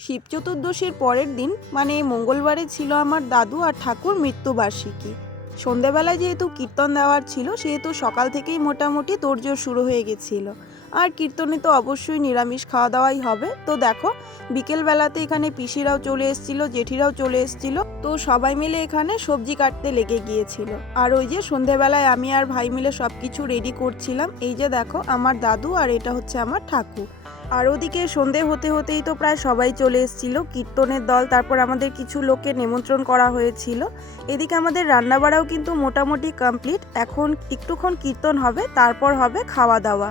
শিব চতুর্দশীর পরের দিন মানে মঙ্গলবারে ছিল আমার দাদু আর ঠাকুর মৃত্যুবার্ষিকী। সন্ধেবেলায় যেহেতু কীর্তন দেওয়ার ছিল সেহেতু সকাল থেকেই মোটামুটি তোড়জোড় শুরু হয়ে গেছিল। আর কীর্তনে তো অবশ্যই নিরামিষ খাওয়া দাওয়াই হবে। তো দেখো বিকেলবেলাতে এখানে পিসিরাও চলে এসেছিল, জেঠিরাও চলে এসেছিল, তো সবাই মিলে এখানে সবজি কাটতে লেগে গিয়েছিল। আর ওই যে সন্ধেবেলায় আমি আর ভাই মিলে সব কিছু রেডি করছিলাম। এই যে দেখো আমার দাদু আর এটা হচ্ছে আমার ঠাকুর। আর ওদিকে সন্ধে হতে হতেই তো প্রায় সবাই চলে এসেছিল, কীর্তনের দল, তারপর আমাদের কিছু লোককে নিমন্ত্রণ করা হয়েছিল। এদিকে আমাদের রান্নাবাড়াও কিন্তু মোটামুটি কমপ্লিট। এখন একটুক্ষণ কীর্তন হবে, তারপর হবে খাওয়া দাওয়া।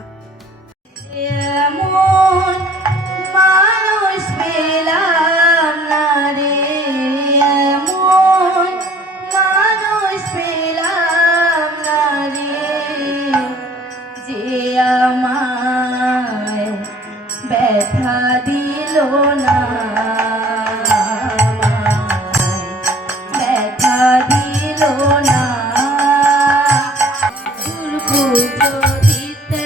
ব্যথা দিল না, ব্যথা দিল না, পুজো দিতে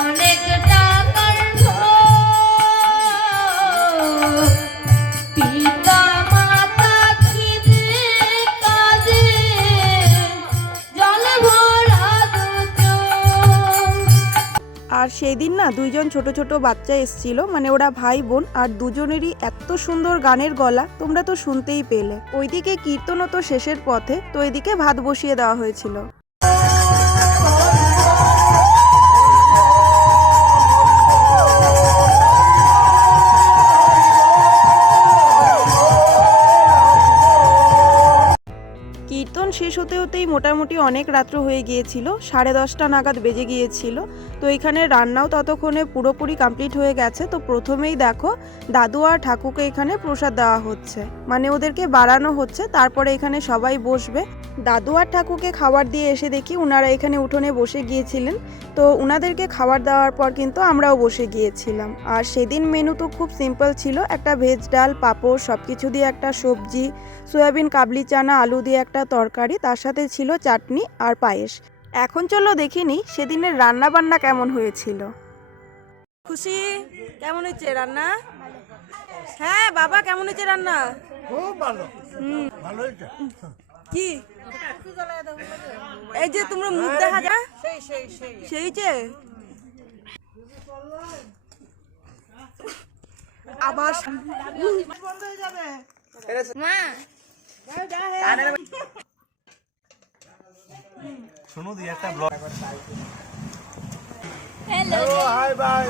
অনেক টাকার পিতা মাতা খিদে কাজে জল ভরা আর সেই দিন না দুইজন ছোট ছোট বাচ্চা এসেছিল, মানে ওরা ভাই বোন, আর দুজনেরই এত সুন্দর গানের গলা, তোমরা তো শুনতেই পেলে। ওইদিকে কীর্তনও তো শেষের পথে, তো এদিকে ভাত বসিয়ে দেওয়া হয়েছিল। কীর্তন শেষ হতে হতেই মোটামুটি অনেক রাত্র হয়ে গিয়েছিল, 10:30 নাগাদ বেজে গিয়েছিল। তো এখানে রান্নাও ততক্ষণে পুরোপুরি কমপ্লিট হয়ে গেছে। তো প্রথমেই দেখো দাদু আর ঠাকুরকে এখানে প্রসাদ দেওয়া হচ্ছে, মানে ওদেরকে বাড়ানো হচ্ছে, তারপরে এখানে সবাই বসবে। দাদু আর ঠাকুরকে খাবার দিয়ে এসে দেখি ওনারা এখানে উঠোনে বসে গিয়েছিলেন। তো ওনাদেরকে খাবার দেওয়ার পর কিন্তু আমরাও বসে গিয়েছিলাম। আর সেদিন মেনু তো খুব সিম্পল ছিল, একটা ভেজ ডাল, পাঁপড়, সব কিছু দিয়ে একটা সবজি, সয়াবিন কাবলি চানা, আলু দিয়ে একটা তরকারি, তার সাথে ছিল চাটনি আর পায়েস। এখন চলো দেখিনি সেদিনের রান্না বান্না কেমন হয়েছিল। খুশি, কেমন হয়েছে রান্না? হ্যাঁ বাবা, কেমন হয়েছে রান্না? খুব ভালো, ভালো হয়েছে। কি এই যে তোমরা মুখ দেখা যা সেইছে আবার বন্ধ হয়ে যাবে মা। শুনো দি একটা ব্লগ। Hello, high by.